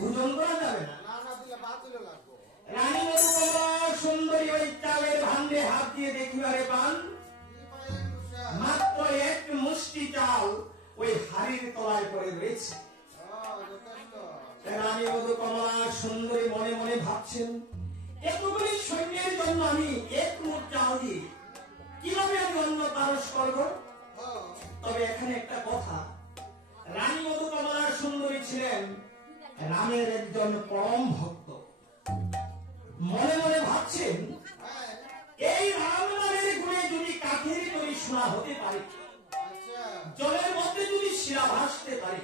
ভোজন করা যাবে না। রানী মধুকমলা সুন্দরী ওই চালের ভান্ডে হাত দিয়ে দেখিবারে পান মাত্র এক মুষ্টি চাল ওই হাড়ির তলায় পড়ে রয়েছে। রানী মধুকমলা সুন্দরী মনে মনে ভাবছেন, এতগুলি সৈন্যের জন্য আমি এক মুঠ চাল দিয়ে কিভাবে আমি অন্য পারস করব? তবে এখানে একটা কথা, রানী মধুকমলা সুন্দরী ছিলেন রামের একজন পরম ভক্ত। মনে মনে ভাবছেন, এই রাম নামের গুণে যদি কাঠের তৈরি সোনা হতে পারে, জলের মধ্যে যদি শিরা ভাসতে পারে,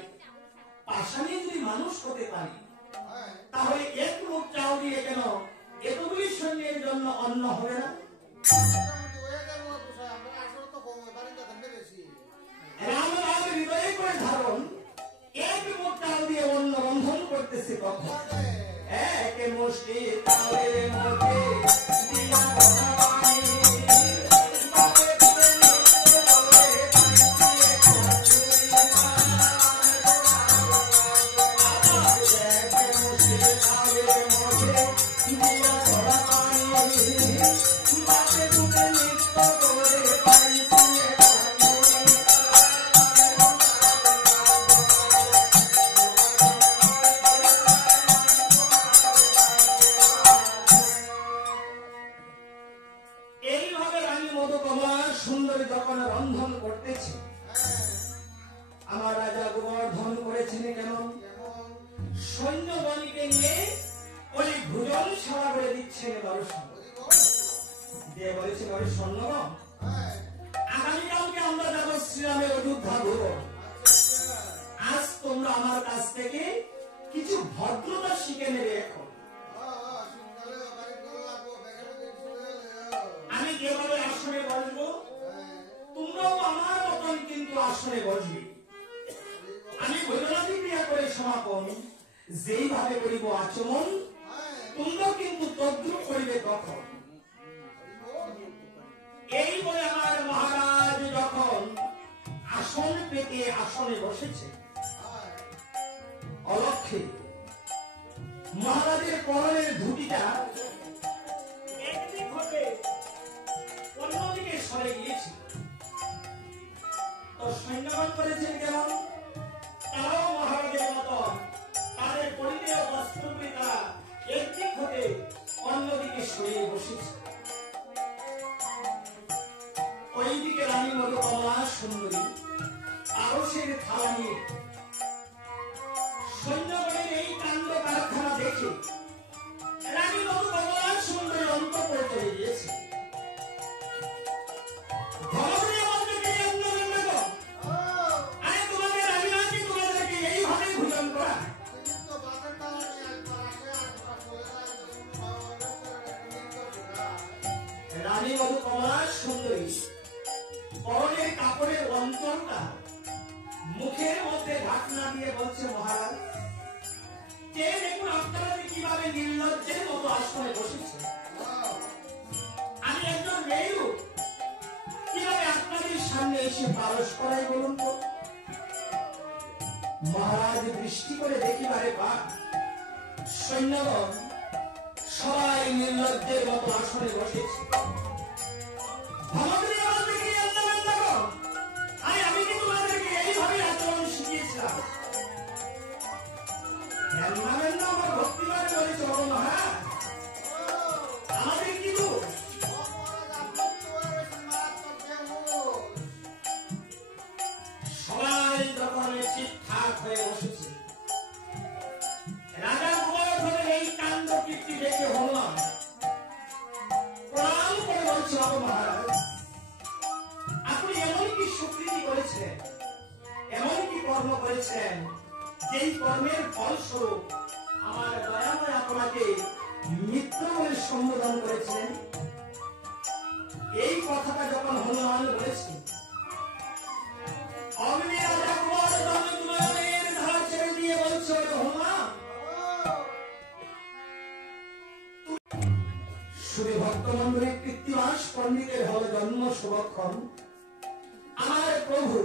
পাষাণে যদি মানুষ হতে পারে, তাহলে এক মুঠ চাল দিয়ে কেন এতগুলি সৈন্যের জন্য অন্ন হবে না? রাম নাম হৃদয়ে করে ধারণ এক মুঠ চাল দিয়ে অন্ন রন্ধন করতেছে কখন? এক মুষ্টি চালের মধ্যে আগামীকালকে আমরা যাব শ্রীরামের অযোধ্যা ভবন। আজ তোমরা আমার কাছ থেকে কিছু ভদ্রতা শিখে নেবে। এখন আমি যেভাবে আসনে বসবো, তোমরাও আমার মতন কিন্তু আসনে বসবে। আমি ভোজনাদি ক্রিয়া করে সমাপন যেইভাবে করিব আচমন, তোমরাও কিন্তু তদ্রুপ করিবে তখন। এই বলে আমার মহারাজ যখন আসন পেতে আসনে বসেছে, অলক্ষে মহারাজের পরনের ধুতিটা একদিক হতে অন্যদিকে সরে গিয়েছিল। তো সৈন্যগণ করেছেন কেমন? তারাও মহারাজের মতন তাদের পরিধেয় বস্ত্রগুলি তারা একদিক হতে অন্যদিকে সরে বসেছে। ওইদিকে রানী মধুকমলা সুন্দরী পারসের থালা নিয়ে সৈন্যগণের এই কাণ্ড কারখানা দেখে রানী মধুকমলা সুন্দরী অন্তঃপুরে চলে গিয়েছে। রানী মধুকমলা সুন্দরী পরনের কাপড়ের অন্তরটা মুখের মধ্যে ঢাকনা দিয়ে বলছে, মহারাজ যে দেখুন আপনারা কিভাবে নির্লজ্জের মতো আসনে বসেছে। আমি একজন মেয়েও কিভাবে আপনাদের সামনে এসে পারস করাই বলুন তো? মহারাজ দৃষ্টি করে দেখিবারে পান সৈন্যগণ সবাই নির্লজ্জের মতো আসনে বসেছে। আমি কি তোমাদেরকে এইভাবে আচরণ শিখিয়েছিলাম? আমার ভক্তিবারে বলেছে, হ্যাঁ আমাদের কিন্তু সবাই যখন ঠিকঠাক হয়ে বসেছে, রাজা গোবর্ধনের এই কাণ্ড কীর্তি দেখে হনুমান প্রণাম করে বলছে, মহারাজ আপনি এমন কি সুকৃতি করেছেন, এমন কি কর্ম করেছেন, যেই কর্মের ফলস্বরূপ আমার দয়াময় আপনাকে মিত্র বলে সম্বোধন করেছেন? এই কথাটা যখন হনুমান বলেছে, অগ্নি রাজা গোবর্ধন দুজনের ধারা ছেড়ে দিয়ে বলছে, হনুমান শুধু ভক্তমন্ডলীর কৃত্তিবাস পণ্ডিতের হল জন্ম শুভক্ষণ। আমার প্রভু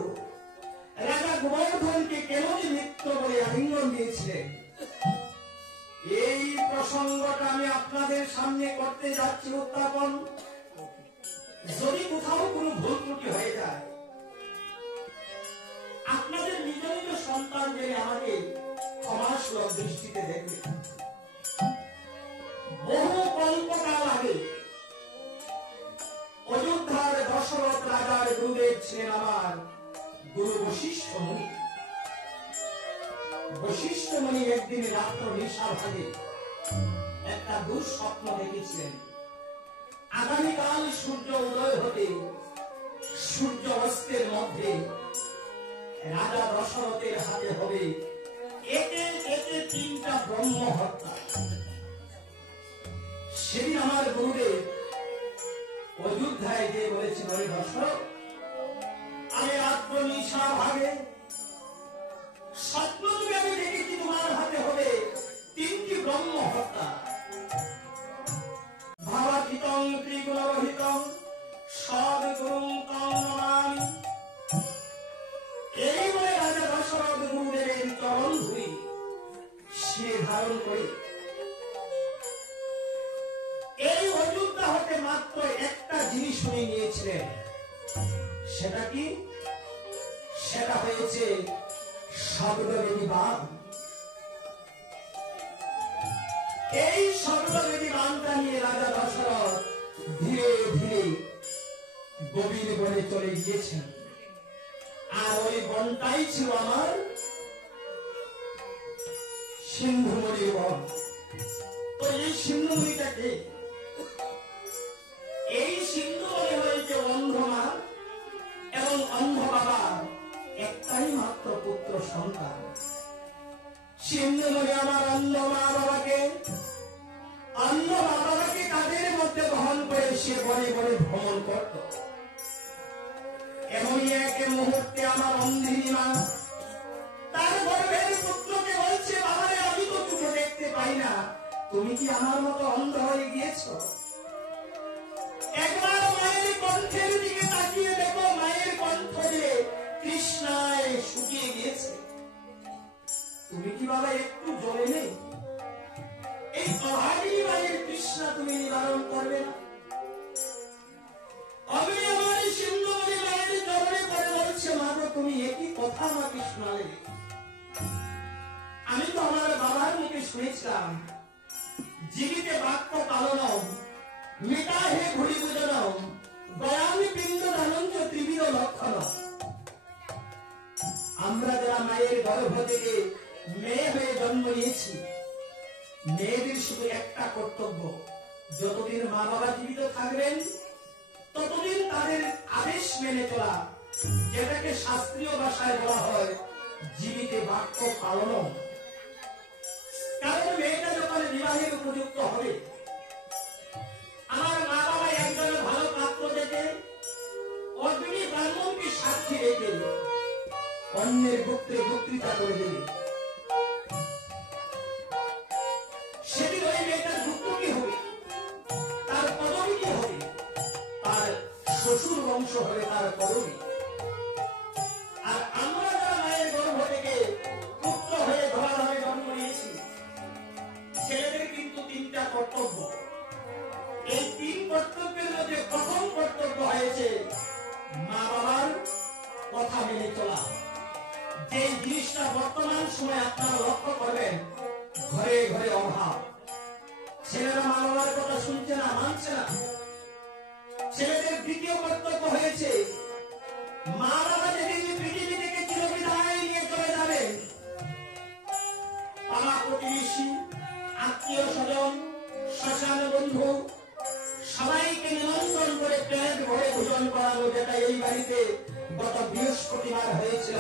রাজা গোবর্ধনকে কেমন মিত্র বলে আলিঙ্গন দিয়েছিলেন, প্রসঙ্গটা আমি আপনাদের সামনে করতে যাচ্ছি উত্থাপন। যদি কোথাও কোনো ভুল ত্রুটি হয়ে যায়, আপনাদের নিজ নিজ সন্তান যে আমাকে ক্ষমাসুলভ দৃষ্টিতে দেখবে। বহু কল্পকাল আগে অযোধ্যার দশরথ রাজার গুরুদেব ছিলেন আমার গুরু বশিষ্ঠ মুনি। বশিষ্ঠ মুনি একদিন রাত্র নিশার ভাগে একটা দুঃস্বপ্ন দেখেছিলেন। আগামীকাল সূর্য উদয় হতে সূর্য অস্তের মধ্যে রাজা দশরথের হাতে হবে একে একে 3টা ব্রহ্ম হত্যা। সেদিন আমার গুরুদেব অযোধ্যায় যে বলেছেন, ওই দশরথ, আমি রাত্র নিশা ভাগে স্বপ্ন যুগে আমি দেখেছি তোমার হাতে হবে 3টি ব্রহ্ম হত্যা। ভাবাতীতং ত্রিগুণরহিতং সদ্গুরুং তং নমামি। এই বলে রাজা দশরথ গুরুদেবের চরণ ধুলি সে ধারণ করে এই অযোধ্যা হতে মাত্র একটা জিনিস উনি নিয়েছিলেন। সেটা কি? সেটা হয়েছে শব্দবেদী বাণ। এই শব্দবেদী বাণটা নিয়ে রাজা দশরথ ধীরে ধীরে গভীর বনে চলে গিয়েছেন। আর ওই বনটাই ছিল আমার সিন্ধুমণির বন। তো এই সিন্ধুমণিটাকে, এই সিন্ধুমণি হয়েছে অন্ধ মা এবং অন্ধ বাবা একটাই মাত্র পুত্র সন্তান। সিন্ধুমণি আমার অন্ধ মা বাবাকে, অন্ধ বাবাকে তাদের মধ্যে বহন করে সে বনে বনে ভ্রমণ করত। এমনই এক মুহূর্তে আমার অন্ধিনী মা তার গর্ভের পুত্রকে বলছে, বাবারে আমি তো চোখে দেখতে পাই না, তুমি কি আমার মতো অন্ধ হয়ে গিয়েছ? একবার মায়ের কণ্ঠের দিকে তাকিয়ে দেখো, মায়ের কণ্ঠ যে তৃষ্ণায় শুকিয়ে গিয়েছে। তুমি কি বাবা একটু জ্বলে নেই? এই অভাগী মায়ের তৃষ্ণা তুমি নিবারণ করবে না? আমি আমার সিন্ধুমণি মায়ের চরণে পড়ে বলছে, মা গো তুমি একই কথা আমাকে শোনালে। আমি তো আমার বাবার মুখে শুনেছিলাম, জীবিতে বাক্য পালনম মিতা হে ঘুরি পূজনম দয়ামি পিণ্ড দানঞ্চ ত্রিবিধ লক্ষণ। আমরা যারা মায়ের গর্ভ থেকে মেয়ে হয়ে জন্ম নিয়েছি, মেয়েদের শুধু একটা কর্তব্য, যতদিন মা বাবা জীবিত থাকবেন ততদিন তাদের আদেশ মেনে চলা, যেটাকে শাস্ত্রীয় ভাষায় বলা হয় জীবিতে বাক্য পালন। কারণ মেয়েটা যখন বিবাহের উপযুক্ত হবে, আমার মা বাবা একজন ভালো পাত্র দেখে অগ্নি ব্রাহ্মণকে সাক্ষী রেখে অন্যের গোত্রে বক্তৃতা করে দেবে। সেদিন ওই মেয়েটার দুঃখ কি হবে, তার পদবী কি হবে? তার শ্বশুর বংশ হবে তার পদবী। আর আমরা যারা মায়ের গর্ভ থেকে পুত্র হয়ে ধরাধামে জন্ম নিয়েছি, ছেলেদের কিন্তু 3টা কর্তব্য। এই 3 কর্তব্যের মধ্যে প্রথম কর্তব্য হয়েছে মা বাবার কথা মেনে চলা। যে জিনিসটা বর্তমান সময় আপনারা লক্ষ্য করবেন, ঘরে ঘরে অভাব। ছেলেরা মা বাবার কথা শুনছে না, মানছে না। ছেলেদের দ্বিতীয় কর্তব্য হয়েছে, মা বাবা যেদিন পৃথিবী থেকে চিরবিদায় নিয়ে চলে যাবেন, পাড়া প্রতিবেশী, আত্মীয় স্বজন, শ্মশান বন্ধু সবাইকে নিমন্ত্রণ করে পেট ভরে ভোজন করানো, যেটা এই বাড়িতে গত বৃহস্পতিবার হয়েছিল,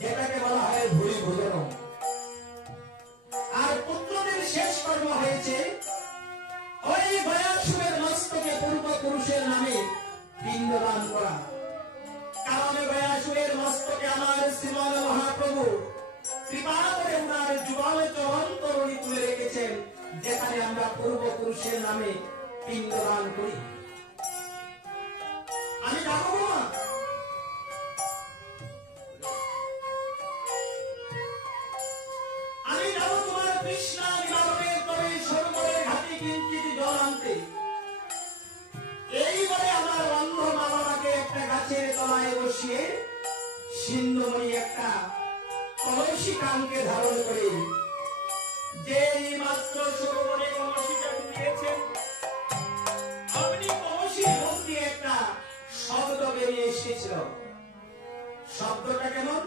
যেটাকে বলা হয় ভুরি ভোজন। আর পুত্রদের শেষ কর্ম হয়েছে ওই গয়াসুরের মস্তকে পূর্বপুরুষের নামে পিণ্ডদান করা। কারণ গয়াসুরের মস্তকে আমার শ্রীমন মহাপ্রভু কৃপা করে উনার যুগল চরণ তরণী তুলে রেখেছেন, যেখানে আমরা পূর্বপুরুষের নামে পিণ্ডদান করি। আমি যাবো না, আমি যাবো তোমার কৃষ্ণা নিবারণের তবে সর্ব কিঞ্চিত জল আনতে। এই বলে আমার অন্ধ মামাকে একটা গাছের তলায় বসিয়ে সিন্ধুমণি একটা কলসি কানকে ধারণ করে যেই মাত্র সরোবরে কলসিটা ঢুকিয়েছেন, আপনি কলসির মধ্যে একটা শব্দ বেরিয়ে এসেছিল। শব্দটা কেমন?